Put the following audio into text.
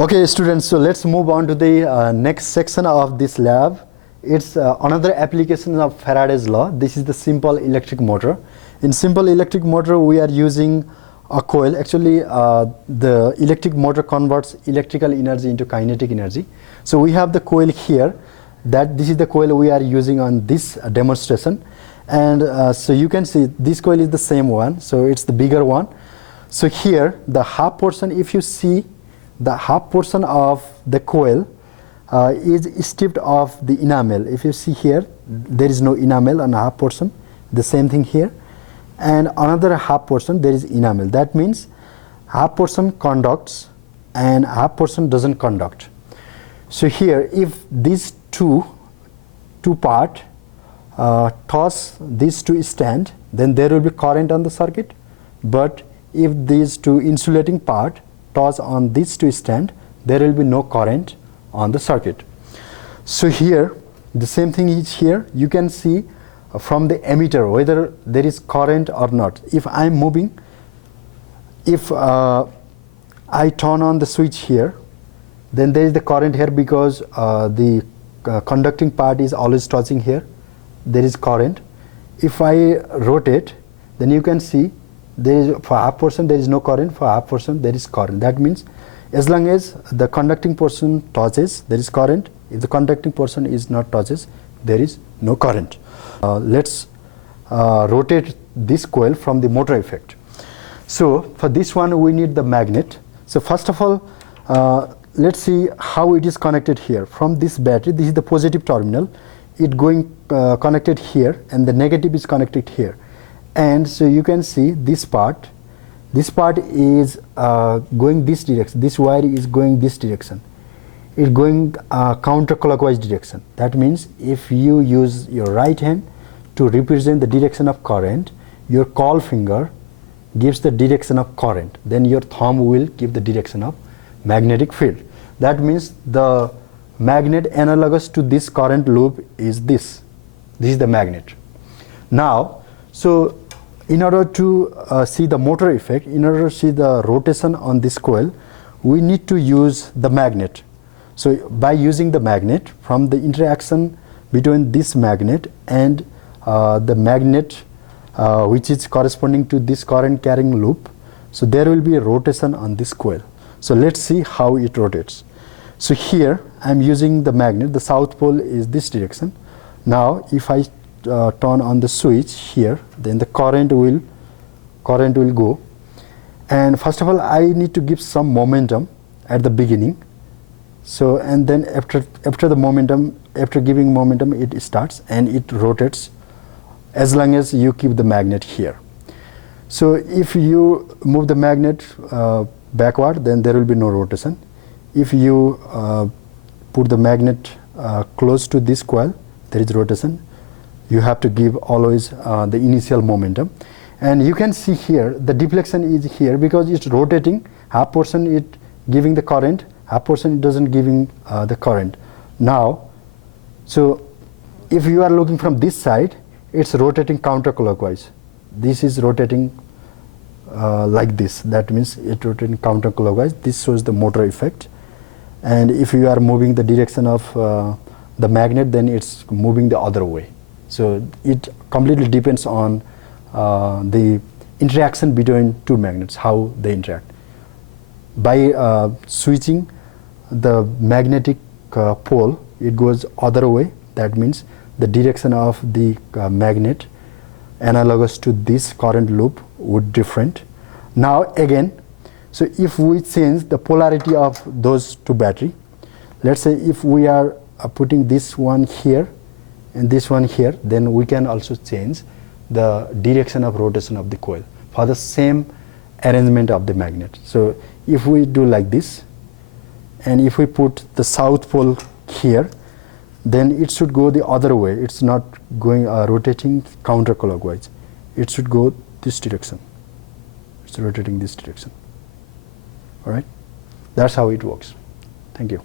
Okay students, so let's move on to the next section of this lab. It's another application of Faraday's law. This is the simple electric motor. In simple electric motor we are using a coil. Actually the electric motor converts electrical energy into kinetic energy. So we have the coil here. This is the coil we are using on this demonstration, and so you can see this coil is the same one, so it's the bigger one. So here the half portion, if you see, the half portion of the coil is stripped of the enamel. If you see here, there is no enamel on the half portion. The same thing here, and another half portion there is enamel. That means half portion conducts and half portion doesn't conduct. So here, if these two part toss these two stand, then there will be current on the circuit. But if these two insulating part toss on these two stand, there will be no current on the circuit. So here the same thing is here. You can see from the emitter whether there is current or not. If I am moving, if I turn on the switch here, then there is the current here because the conducting part is always touching here. There is current. If I rotate, then you can see there is, for half portion there is no current, for half portion there is current. That means as long as the conducting portion touches, there is current. If the conducting portion is not touches, there is no current. Let's rotate this coil from the motor effect. So for this one we need the magnet. So first of all, let's see how it is connected here. From this battery, this is the positive terminal, it going connected here, and the negative is connected here. And so you can see this part is going this direction. This wire is going this direction. It's going counterclockwise direction. That means if you use your right hand to represent the direction of current, your call finger gives the direction of current, then your thumb will give the direction of magnetic field. That means the magnet analogous to this current loop is this. This is the magnet. Now, so in order to see the motor effect, in order to see the rotation on this coil, we need to use the magnet. So by using the magnet, from the interaction between this magnet and the magnet which is corresponding to this current carrying loop, so there will be a rotation on this coil. So let's see how it rotates. So here I am using the magnet. The south pole is this direction. Now if I turn on the switch here, then the current will go. And first of all, I need to give some momentum at the beginning. So and then after giving momentum, it starts and it rotates as long as you keep the magnet here. So if you move the magnet backward, then there will be no rotation. If you put the magnet close to this coil, there is rotation. You have to give always the initial momentum. And you can see here the deflection is here because it's rotating. Half portion it giving the current, half portion it doesn't giving the current. Now, so if you are looking from this side, it's rotating counterclockwise. This is rotating like this. That means it rotating counterclockwise. This shows the motor effect. And if you are moving the direction of the magnet, then it's moving the other way. So it completely depends on the interaction between two magnets, how they interact. By switching the magnetic pole, it goes other way. That means the direction of the magnet analogous to this current loop would different. Now again, so if we change the polarity of those two battery, let's say if we are putting this one here and this one here, then we can also change the direction of rotation of the coil for the same arrangement of the magnet. So if we do like this, and if we put the south pole here, then it should go the other way. It's not going rotating counterclockwise. It should go this direction. It's rotating this direction. All right, that's how it works. Thank you.